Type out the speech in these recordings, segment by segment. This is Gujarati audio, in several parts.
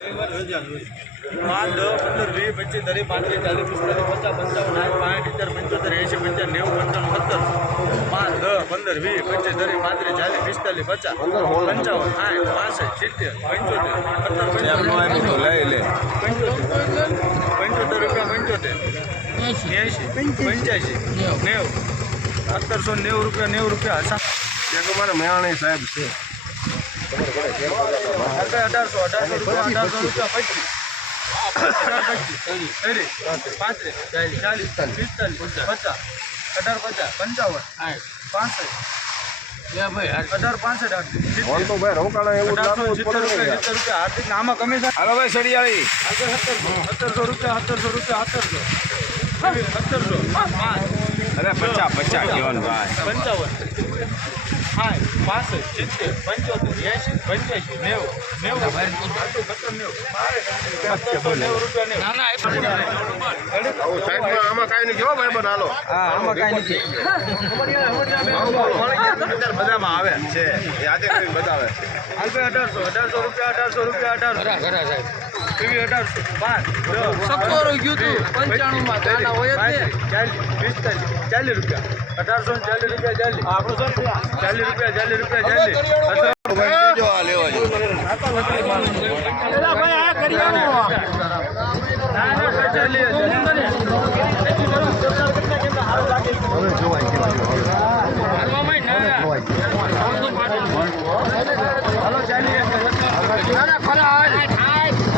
પાંચ દસ પંદર વીસ પચીસ ત્રીસ પાંત્રીસ ચાલીસ પાંઠ સિત્તેર પંચોતેર એંશી પંચાવન નેવું પંચાવન સત્તર પાંચ દસ પંદર વીસ પચીસ ત્રીસ પાંત્રીસ ચાલીસ પિસ્તાલીસ પચાસ પંચાવન સાઠ પાસઠ સિત્તેર પંચોતેર સત્તર પંચોતેર પંચોતેર રૂપિયા પંચોતેર એંશી પંચ્યાસી નેવું નેવું રૂપિયા નેવું રૂપિયા હસા એક અમારે મેવાણી સાહેબ છે અઢારસો અઢારસો રૂપિયા અઢારસો રૂપિયા પચીસ પચીસ ત્રીસ પાંત્રીસ ચાલીસ પિસ્તાલીસ પચાસ અઢાર પચાસ પંચાવન પાસઠ સત્તરસો રૂપિયા સત્તરસો રૂપિયા સત્તરસો અરે પચાસ પચાસ પંચાવન સાઠ પાસઠ સિત્તેર પંચોતેર એસી પંચ્યાસી નેવું નેવું બધામાં આવે છે. બતાવે. અઢારસો અઢારસો રૂપિયા અઢારસો રૂપિયા અઢારસો. એવી અઢારસો. પાંચ સત્તરો ગયું તું, પંચાણુંમાં નાના હોય જ. ચાલીસ પિસ્તાલીસ ચાલીસ રૂપિયા. અઢારસો ને ચાલીસ રૂપિયા ચાલીસ. ચાલીસ રૂપિયા. ચાલીસ રૂપિયા ચાલીસ જો. આ લેવો છે ના ના ચાલીસ હાલો ચાલીસ હું હરાજીમાં રોકડ કરું હમણાં. એંશી રૂપિયા એંશી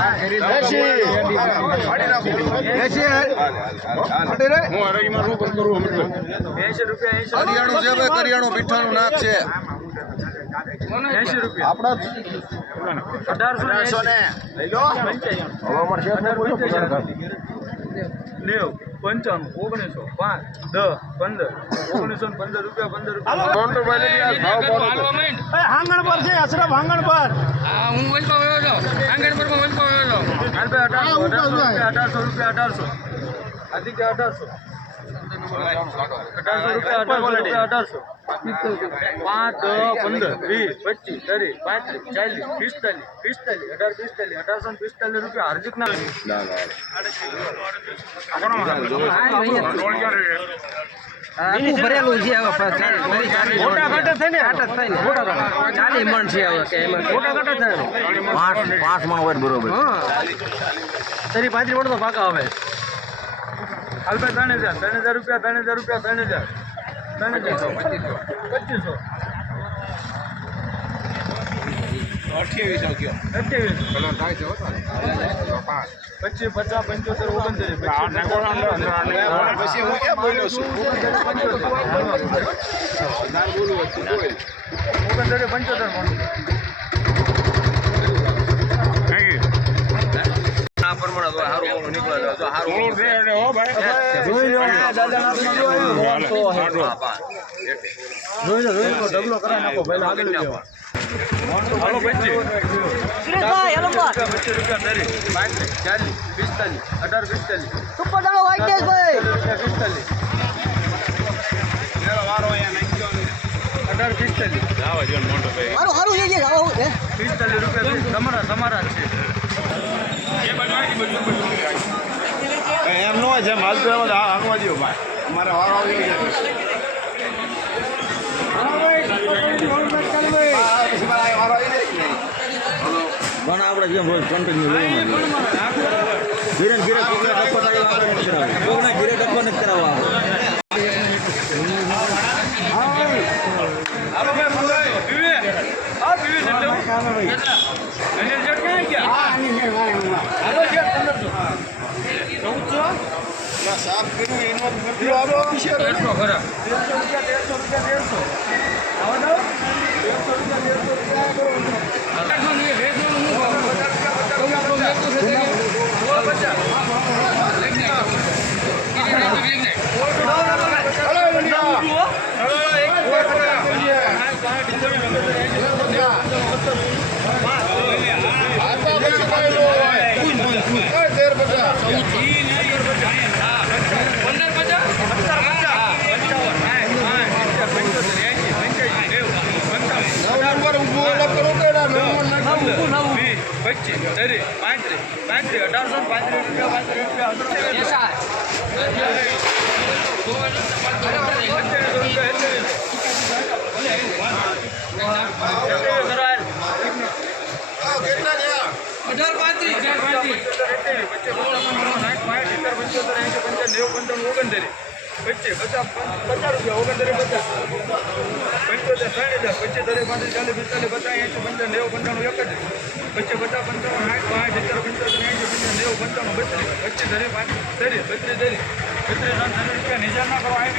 કરિયાણું છે કરિયાણું મીઠાનું નાક છે રૂપિયા અઢારસો ને હવે અમારે પગાર થાય. નેવ. પંચાણું ઓગણીસો પાંચ દસ પંદર ઓગણીસો પંદર રૂપિયા પંદર રૂપિયા. હાંગણ પર છે અશરફ હાંગણ પર. હું વલપા વયો હતો આંગણ પર વલપા વયો હતો અઢારસો અઢારસો રૂપિયા અઢારસો રૂપિયા અઢારસો આથી કે અઢારસો અઢારસો પાંચ પંદર વીસ પચીસ ત્રીસ પાંત્રીસ ચાલીસ પિસ્તાલીસ પિસ્તાલીસ અઢાર પિસ્તાલીસ અઢારસો પિસ્તાલીસ રૂપિયા હાર્દિક ના ના, ના. આખું ભરેલું છે મોટા ઘાટા થઈને ઘાટા જ થાય ને. ચાલી મણ છે હવે કે એમાં મોટા ઘાટા થાય પાંચ પાંચમાં હોય બરોબર હા તરી પાંત્રી વડો તો પાકા આવે ભાઈ ત્રણ હજાર ત્રણ હજાર રૂપિયા ત્રણ હજાર રૂપિયા ત્રણ હજાર ત્રણ હજાર પચીસો અઠ્યાવીસ. પચીસ પચાસ પંચોતેર ઓગણત્રીસ પછી હું ક્યાં બોલ્યો છું ઓગણત્રીસ પંચોતેર મોટું આ પ્રમાણે મોણું નીકળે. જોઈ લો જોઈ લો. કરાવી નાખો પહેલા આગળ હાલો પચીસ પચીસ રૂપિયા પાંત્રીસ ચાલીસ પિસ્તાલીસ અઢાર પિસ્તાલીસ. અઢાર. તમારા તમારા છે. હોય જેમ હાલતું તો જ હાંકવા દ્યો ભાઈ અમારે વારો આવી પણ આપણે જેમ રોજ કન્ટિન્યુ ધીરે ધીરે કોકને ટપ્પર નથી કરાવવા કોકને ધીરે ટપ્પર નથી કરાવવા હાલો ભાઈ બોલાય પીવે હા પીવે છે એટલે કેટલા અને જેટ ક્યાં ગયા હાલો જેટ પંદરસો ચૌદસો ના, સાફ કર્યું એનો ખરા. રૂપિયા તેરસો રૂપિયા તેરસો આવો દો તેરસો રૂપિયા તેરસો રૂપિયા કરો તેર પચાસ પંદર પચાસ પંચાવન પંચાવન સાઠ સાઠ સિત્તેર પંચોતેર પચીસ ત્રીસ પાંત્રીસ પાંત્રીસ અઢારસો પાંત્રીસ રૂપિયા પાંત્રીસ રૂપિયા અઢાર પાંત્રીસ પચીસ, પચાસ પચાસ રૂપિયા ઓગણત્રીસ પચાસ. પંચોતેર સાઠ હજાર પચીસ દરેક પાંત્રીસ, ચાલીસ, પિસ્તાલીસ, પચાસ એંશી પંદર નેવું પંચાણું એકત્રીસ પચીસ, પચાસ, પંચાવન સાઠ પાંચ સિત્તેર, પંચોતેર, એંશી પંદર નેવું પંચાણું બત્રીસ. પચીસ ત્રીસ પાંત્રીસ ત્રીસ બત્રીસ ત્રીસ બત્રીસ ત્રણ રૂપિયા નિજામ ના કરો આવી